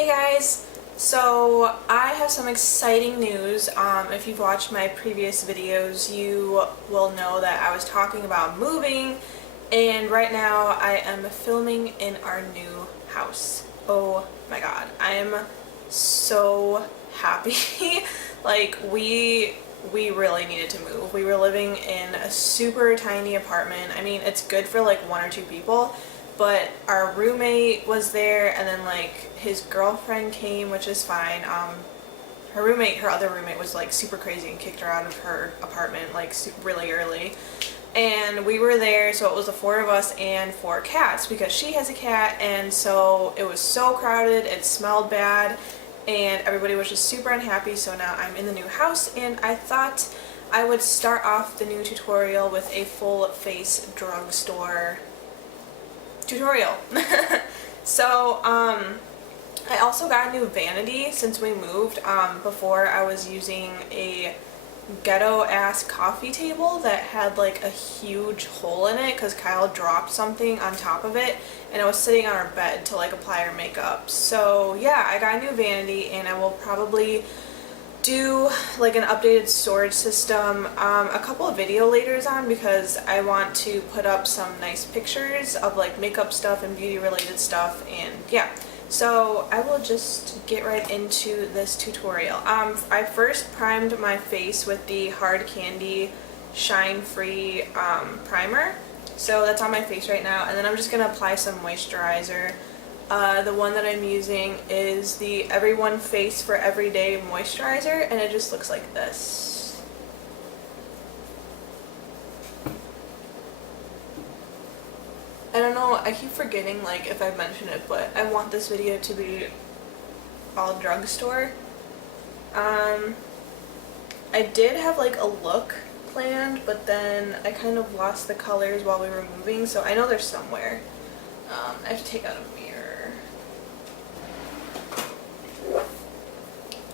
Hey guys! So I have some exciting news. If you've watched my previous videos, you will know that I was talking about moving, and right now I am filming in our new house. Oh my god, I am so happy. Like we really needed to move. We were living in a super tiny apartment. I mean, it's good for like one or two people, but our roommate was there, and then like his girlfriend came, which is fine. Her other roommate was like super crazy and kicked her out of her apartment like really early. And we were there, so it was the four of us and four cats because she has a cat, and so it was so crowded, it smelled bad, and everybody was just super unhappy. So now I'm in the new house, and I thought I would start off the new tutorial with a full face drugstore tutorial. So, I also got a new vanity since we moved. Before I was using a ghetto-ass coffee table that had like a huge hole in it because Kyle dropped something on top of it, and it was sitting on our bed to like apply our makeup. So yeah, I got a new vanity, and I will probably do like an updated storage system a couple of video laters on, because I want to put up some nice pictures of like makeup stuff and beauty related stuff. And yeah, so I will just get right into this tutorial. I first primed my face with the Hard Candy Shine Free primer, so that's on my face right now, and then I'm just gonna apply some moisturizer. The one that I'm using is the Everyone Face for Everyday Moisturizer, and it just looks like this. I don't know, I keep forgetting like if I've mentioned it, but I want this video to be all drugstore. I did have like a look planned, but then I kind of lost the colors while we were moving, so I know they're somewhere. I have to take out a mirror.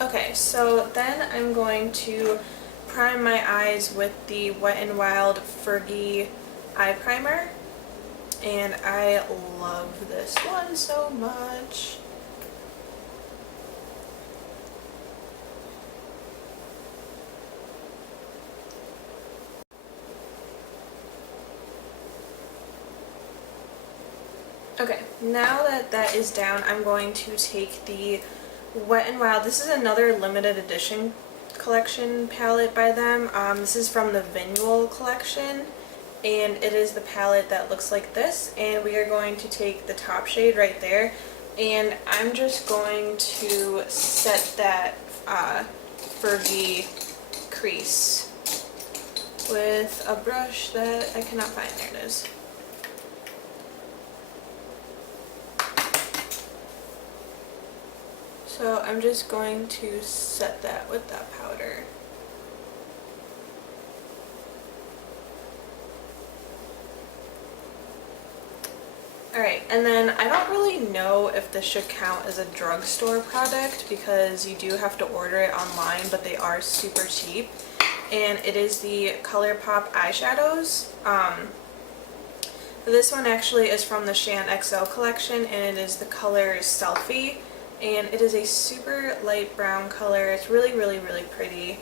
Okay, so then I'm going to prime my eyes with the Wet n Wild Fergie eye primer, and I love this one so much. Okay, now that that is down, I'm going to take the Wet n Wild. This is another limited edition collection palette by them. This is from the Vinual collection, and it is the palette that looks like this, and we are going to take the top shade right there, and I'm just going to set that Fergie crease with a brush that I cannot find. There it is. So I'm just going to set that with that powder. Alright, and then I don't really know if this should count as a drugstore product because you do have to order it online, but they are super cheap. And it is the ColourPop eyeshadows. This one actually is from the Shan XO collection, and it is the color Selfie. And it is a super light brown color. It's really pretty.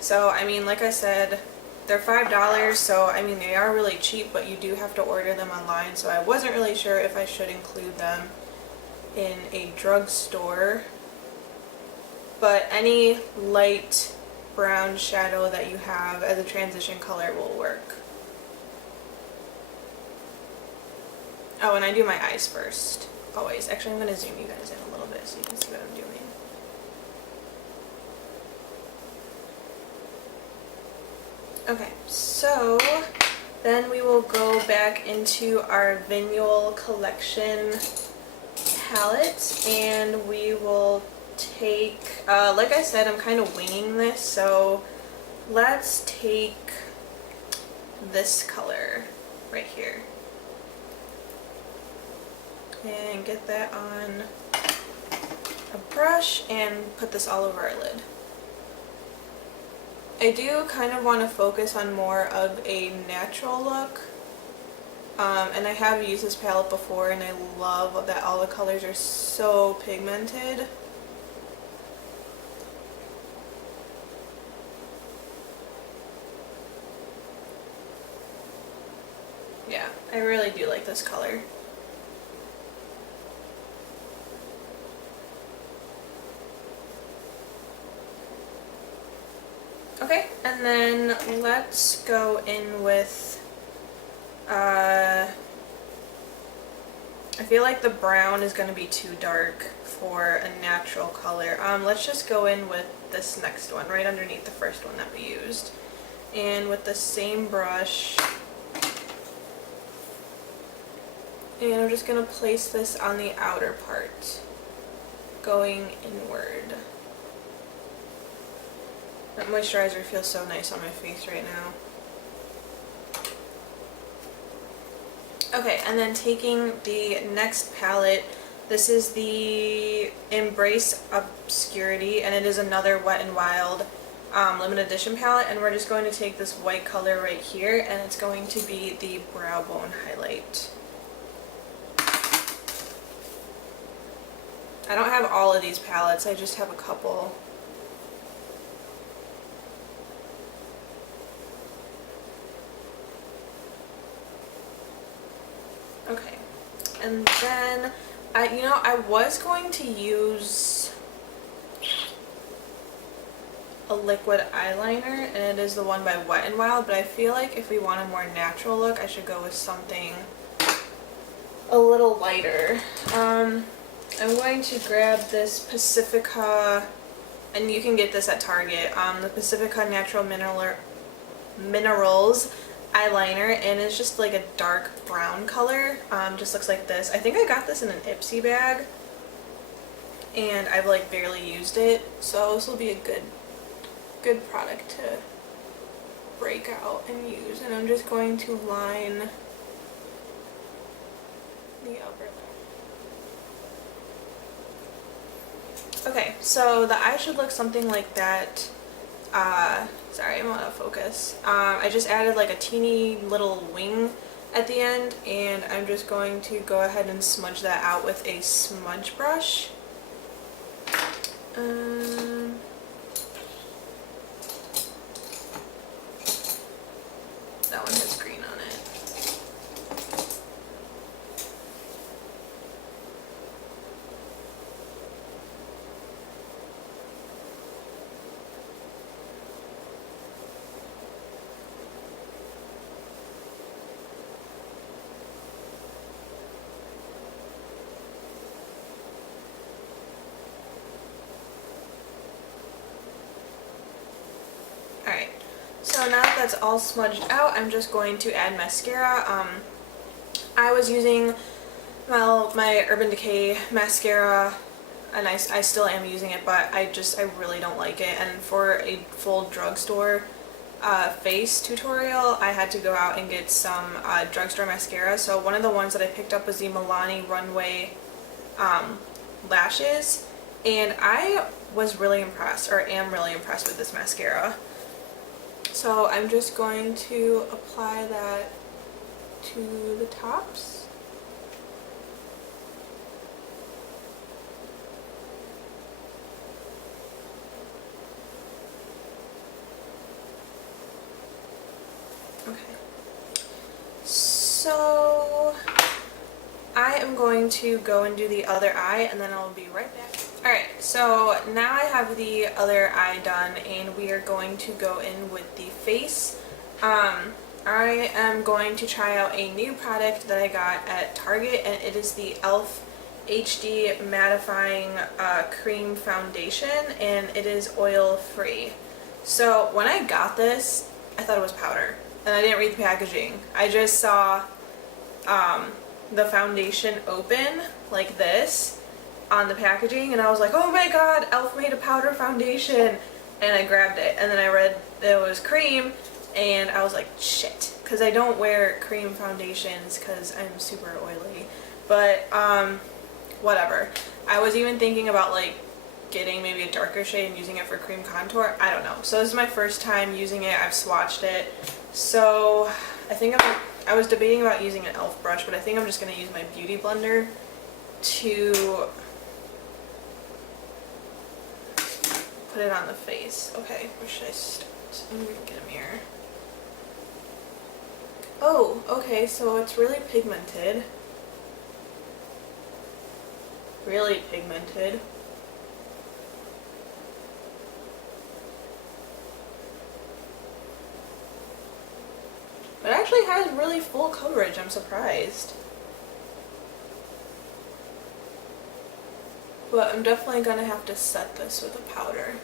So I mean, like I said, they're $5, so I mean they are really cheap, but you do have to order them online, so I wasn't really sure if I should include them in a drugstore. But any light brown shadow that you have as a transition color will work. Oh, and I do my eyes first. Always. Actually, I'm going to zoom you guys in a little bit so you can see what I'm doing. Okay, so then we will go back into our Vinual collection palette, and we will take, like I said, I'm kind of winging this, so let's take this color right here. And get that on a brush and put this all over our lid. I do kind of want to focus on more of a natural look, And I have used this palette before, and I love that all the colors are so pigmented. Yeah, I really do like this color. Okay, and then let's go in with, I feel like the brown is going to be too dark for a natural color. Let's just go in with this next one, right underneath the first one that we used. And with the same brush, and I'm just going to place this on the outer part, going inward. That moisturizer feels so nice on my face right now. Okay, and then taking the next palette, this is the Embrace Obscurity, and it is another Wet n Wild limited edition palette, and we're just going to take this white color right here, and it's going to be the Brow Bone highlight. I don't have all of these palettes, I just have a couple. Okay, and then, I was going to use a liquid eyeliner, and it is the one by Wet n Wild, but I feel like if we want a more natural look, I should go with something a little lighter. I'm going to grab this Pacifica, and you can get this at Target, the Pacifica Natural Minerals eyeliner, and it's just like a dark brown color. Just looks like this. I think I got this in an Ipsy bag, and I've like barely used it, so this will be a good product to break out and use. And I'm just going to line the upper lip. Okay, so the eye should look something like that. Sorry, I'm out of focus. I just added like a teeny little wing at the end, and I'm just going to go ahead and smudge that out with a smudge brush. That one has green on it. Alright, so now that that's all smudged out, I'm just going to add mascara. I was using, well, my Urban Decay mascara, and I still am using it, but I really don't like it. And for a full drugstore face tutorial, I had to go out and get some drugstore mascara. So one of the ones that I picked up was the Milani Runway lashes, and I was really impressed, or am really impressed with this mascara. So I'm just going to apply that to the tops. Okay. So I am going to go and do the other eye, and then I'll be right back. Alright, so now I have the other eye done, and we are going to go in with the face. I am going to try out a new product that I got at Target, and it is the e.l.f. HD Mattifying Cream Foundation, and it is oil free. So when I got this, I thought it was powder, and I didn't read the packaging. I just saw the foundation open like this on the packaging, and I was like, oh my god, e.l.f. made a powder foundation, and I grabbed it, and then I read that it was cream, and I was like, shit, because I don't wear cream foundations because I'm super oily. But whatever. I was even thinking about like getting maybe a darker shade and using it for cream contour. I don't know. So this is my first time using it. I've swatched it, so I think I'm I was debating about using an e.l.f. brush, but I think I'm just going to use my beauty blender to put it on the face. Okay, where should I start? I'm going to get a mirror. Oh, okay, so it's really pigmented. Really pigmented. It actually has really full coverage, I'm surprised. But I'm definitely gonna have to set this with a powder.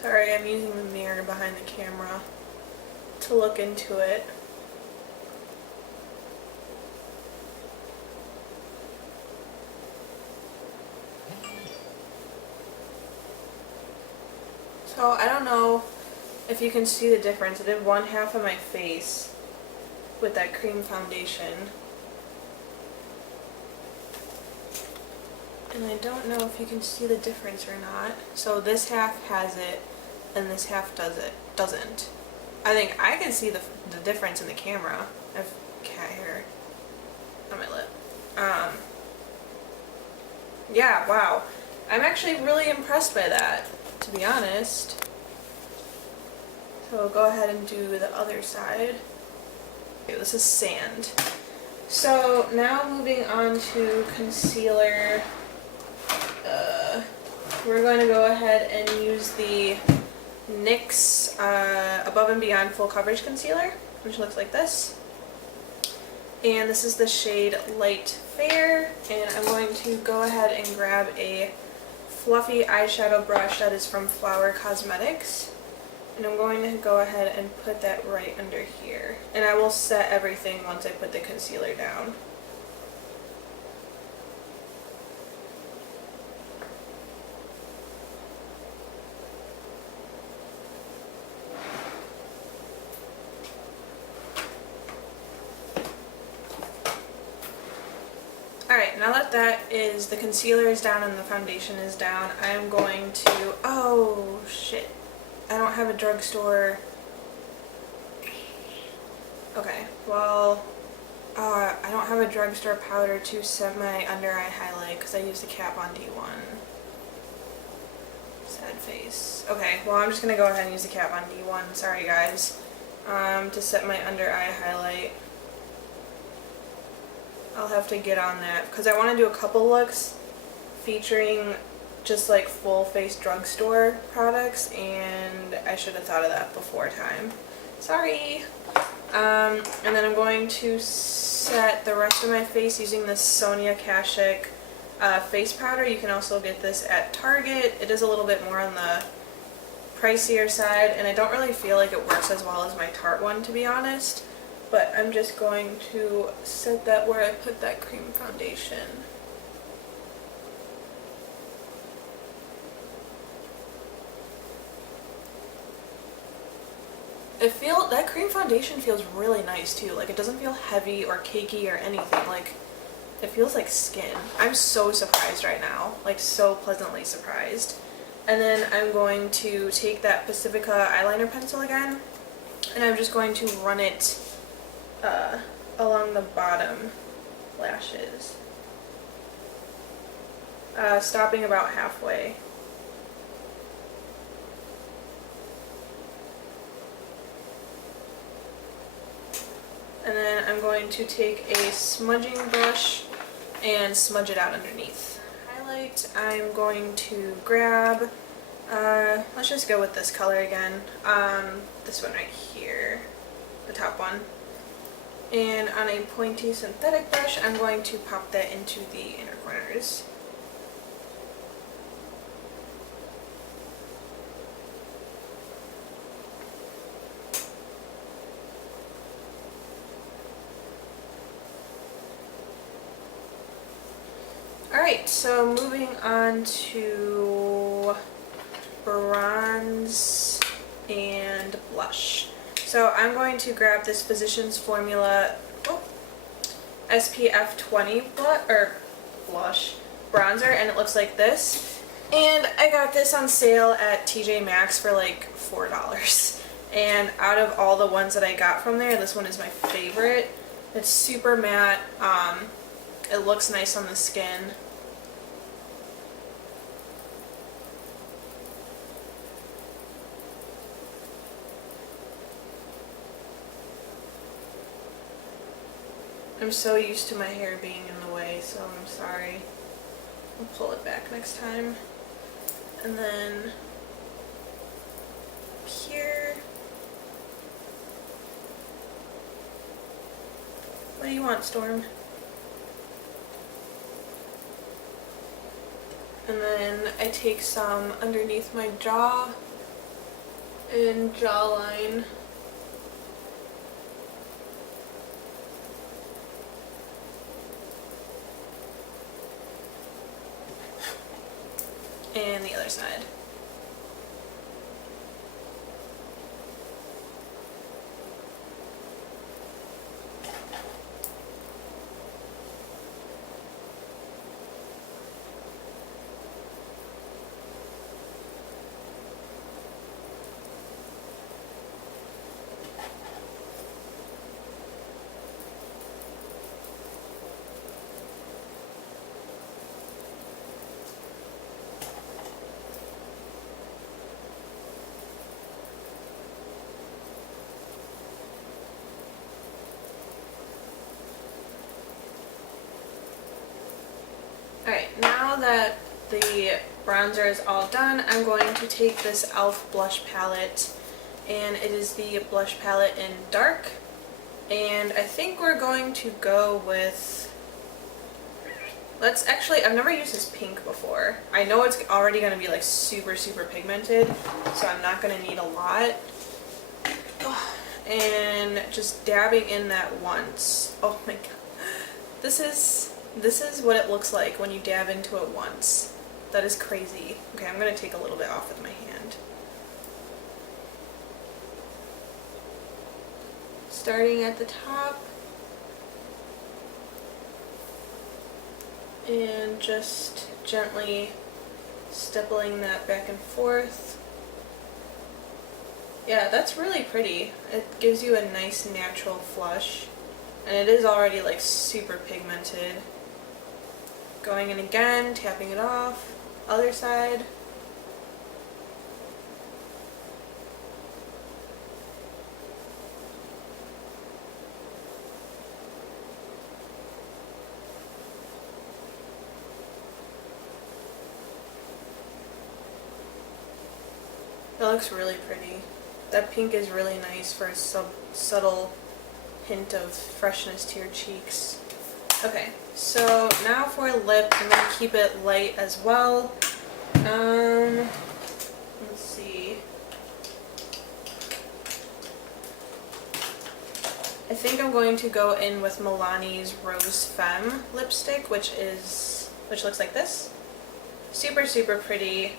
Sorry, I'm using the mirror behind the camera to look into it. So I don't know if you can see the difference. I did one half of my face with that cream foundation. And I don't know if you can see the difference or not. So this half has it and this half doesn't. I think I can see the difference in the camera. I have cat hair on my lip. Yeah, wow. I'm actually really impressed by that, to be honest. So go ahead and do the other side. Okay, this is sand. So now moving on to concealer. We're going to go ahead and use the NYX Above and Beyond Full Coverage Concealer, which looks like this. And this is the shade Light Fair. And I'm going to go ahead and grab a fluffy eyeshadow brush that is from Flower Cosmetics. And I'm going to go ahead and put that right under here. And I will set everything once I put the concealer down. Alright, now that the concealer is down and the foundation is down, I am going to, oh shit, I don't have a drugstore. Okay, well, I don't have a drugstore powder to set my under eye highlight because I used the Kat Von D one. Sad face. Okay, well I'm just going to go ahead and use the Kat Von D one, sorry guys, to set my under eye highlight. I'll have to get on that because I want to do a couple looks featuring just like full face drugstore products, and I should have thought of that before time. Sorry. And then I'm going to set the rest of my face using this Sonia Kashuk face powder. You can also get this at Target. It is a little bit more on the pricier side, and I don't really feel like it works as well as my Tarte one, to be honest. But I'm just going to set that where I put that cream foundation. That cream foundation feels really nice too. Like, it doesn't feel heavy or cakey or anything. Like, it feels like skin. I'm so surprised right now. Like, so pleasantly surprised. And then I'm going to take that Pacifica eyeliner pencil again, and I'm just going to run it along the bottom lashes, stopping about halfway. And then I'm going to take a smudging brush and smudge it out underneath. Highlight, I'm going to grab, let's just go with this color again, this one right here, the top one. And on a pointy synthetic brush, I'm going to pop that into the inner corners. Alright, so moving on to bronze and blush. So I'm going to grab this Physicians Formula SPF 20 blush bronzer, and it looks like this. And I got this on sale at TJ Maxx for like $4. And out of all the ones that I got from there, this one is my favorite. It's super matte. It looks nice on the skin. I'm so used to my hair being in the way, so I'm sorry. I'll pull it back next time. And then here. What do you want, Storm? And then I take some underneath my jaw and jawline. And the other side. Alright, now that the bronzer is all done, I'm going to take this e.l.f. blush palette, and it is the blush palette in dark, and I think we're going to go with, I've never used this pink before. I know it's already going to be like super pigmented, so I'm not going to need a lot. And just dabbing in that once. Oh my god. This is what it looks like when you dab into it once. That is crazy. Okay, I'm going to take a little bit off with my hand. Starting at the top. And just gently stippling that back and forth. Yeah, that's really pretty. It gives you a nice natural flush. And it is already like super pigmented. Going in again, tapping it off. Other side. That looks really pretty. That pink is really nice for a subtle hint of freshness to your cheeks. Okay, so now for lip, I'm going to keep it light as well. Let's see. I think I'm going to go in with Milani's Rose Femme lipstick, which looks like this. Super pretty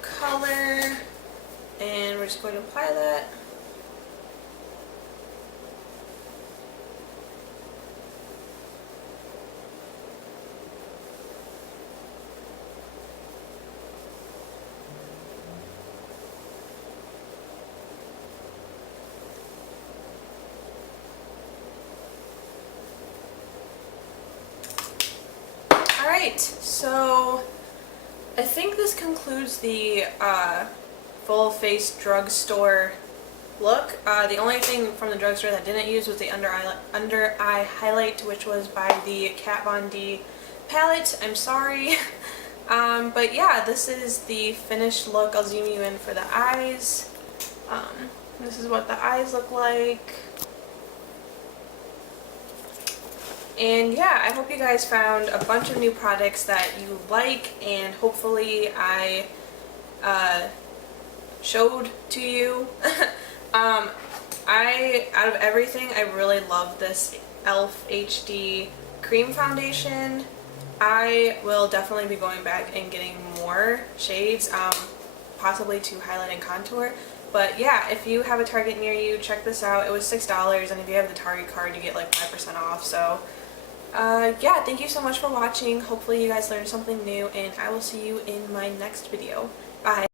color, and we're just going to apply that. Alright, so I think this concludes the full face drugstore look. The only thing from the drugstore that I didn't use was the under eye highlight, which was by the Kat Von D palette. I'm sorry. But yeah, this is the finished look. I'll zoom you in for the eyes. This is what the eyes look like. And yeah, I hope you guys found a bunch of new products that you like, and hopefully I showed to you. Out of everything, I really love this e.l.f. HD cream foundation. I will definitely be going back and getting more shades, possibly to highlight and contour. But yeah, if you have a Target near you, check this out. It was $6, and if you have the Target card, you get like 5% off. So yeah, thank you so much for watching. Hopefully you guys learned something new, and I will see you in my next video. Bye!